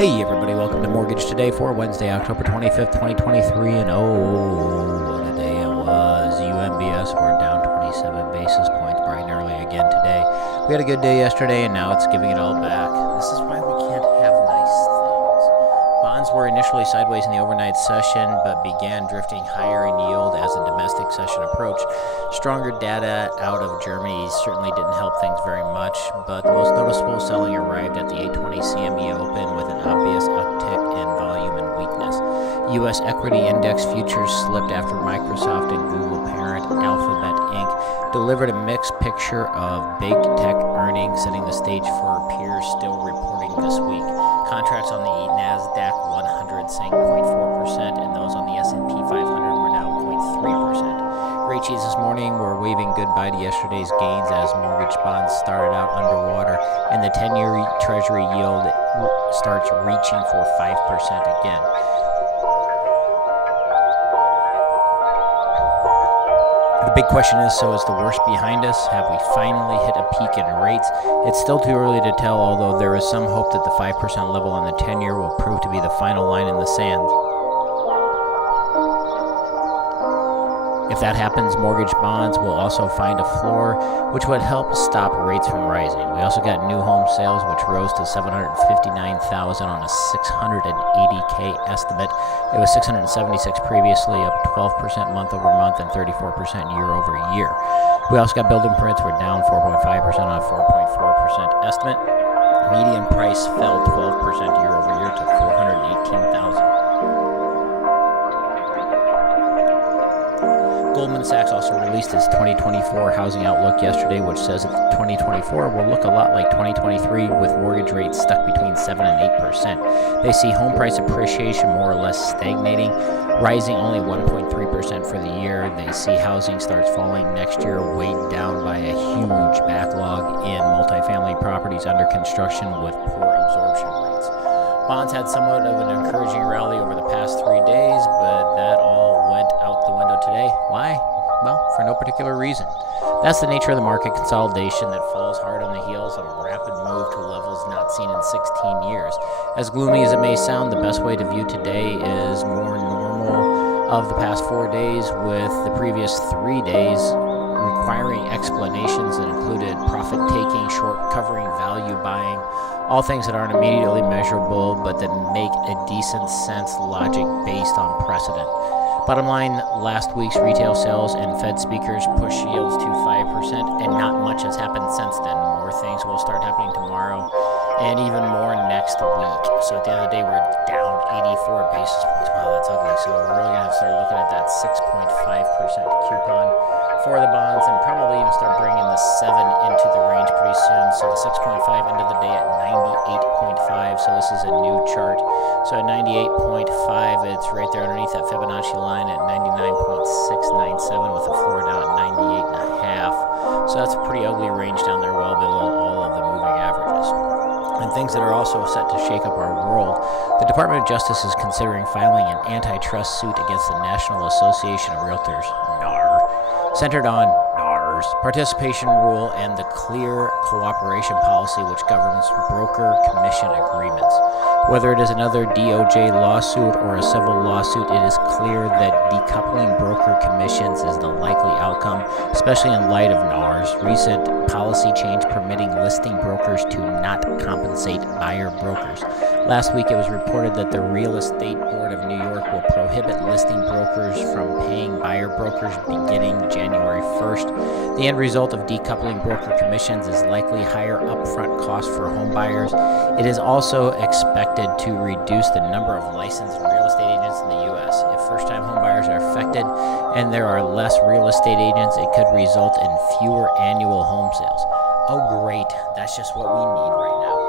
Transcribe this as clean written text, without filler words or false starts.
Hey everybody, welcome to Mortgage Today for Wednesday, October 25th, 2023, and what a day it was. UMBS, we're down 27 basis points bright and early again today. We had a good day yesterday, and now it's giving it all back. This is why we can't have nice things. Bonds were initially sideways in the overnight session, but began drifting higher in yield as the domestic session approached. Stronger data out of Germany certainly didn't help things very much, but the most noticeable selling arrived at the 820 CME open with an obvious uptick in volume and weakness. U.S. equity index futures slipped after Microsoft and Google parent Alphabet Inc. delivered a mixed picture of big tech earnings, setting the stage for peers still reporting this week. Contracts on the Nasdaq 100 sank 0.4%, and those on the S&P 500 were down 0.3%. Rate sheets this morning were waving goodbye to yesterday's gains as mortgage bonds started out underwater, and the 10-year Treasury yield starts reaching for 5% again. The big question is, so is the worst behind us? Have we finally hit a peak in rates? It's still too early to tell, although there is some hope that the 5% level on the 10-year will prove to be the final line in the sand. If that happens, mortgage bonds will also find a floor, which would help stop rates from rising. We also got new home sales, which rose to 759,000 on a 680K estimate. It was 676 previously, up 12% month over month and 34% year over year. We also got building permits were down 4.5% on a 4.4% estimate. Median price fell 12% year over year to 418,000. Goldman Sachs also released its 2024 housing outlook yesterday, which says that 2024 will look a lot like 2023, with mortgage rates stuck between 7 and 8%. They see home price appreciation more or less stagnating, rising only 1.3% for the year. They see housing starts falling next year, weighed down by a huge backlog in multifamily properties under construction with poor absorption rates. Bonds had somewhat of an encouraging rally over the past 3 days, but that all went out the window today. Why? Well, for no particular reason. That's the nature of the market consolidation that falls hard on the heels of a rapid move to levels not seen in 16 years. As gloomy as it may sound, the best way to view today is more normal of the past 4 days, with the previous 3 days requiring explanations that included profit-taking, short-covering, value buying, all things that aren't immediately measurable, but that make a decent sense logic based on precedent. Bottom line, last week's retail sales and Fed speakers pushed yields to 5%, and not much has happened since then. More things will start happening tomorrow, and even more next week. So at the end of the day, we're down 84 basis points. Wow, that's ugly. So we're really going to have to start looking at that 6.5% coupon for the bonds, and probably even start bringing the 7 into the range pretty soon. So the 6.5 ended the day at 98.5. So this is a new chart. So at 98.5, it's right there underneath that Fibonacci line at 99.697 with a floor down at 98.5. So that's a pretty ugly range down there, well below all of the moving averages. And things that are also set to shake up our world. The Department of Justice is considering filing an antitrust suit against the National Association of Realtors, NAR, centered on NAR's participation rule and the clear cooperation policy which governs broker commission agreements. Whether it is another DOJ lawsuit or a civil lawsuit, it is clear that decoupling broker commissions is the likely outcome, especially in light of NAR's recent policy change permitting listing brokers to not compensate buyer brokers. Last week, it was reported that the RealEstate Board of New York will prohibit listing brokers from paying buyer brokers beginning January 1st. The end result of decoupling broker commissions is likely higher upfront costs for homebuyers. It is also expected to reduce the number of licensed real estate agents in the U.S. If first-time homebuyers are affected and there are less real estate agents, it could result in fewer annual home sales. Oh, great. That's just what we need right now.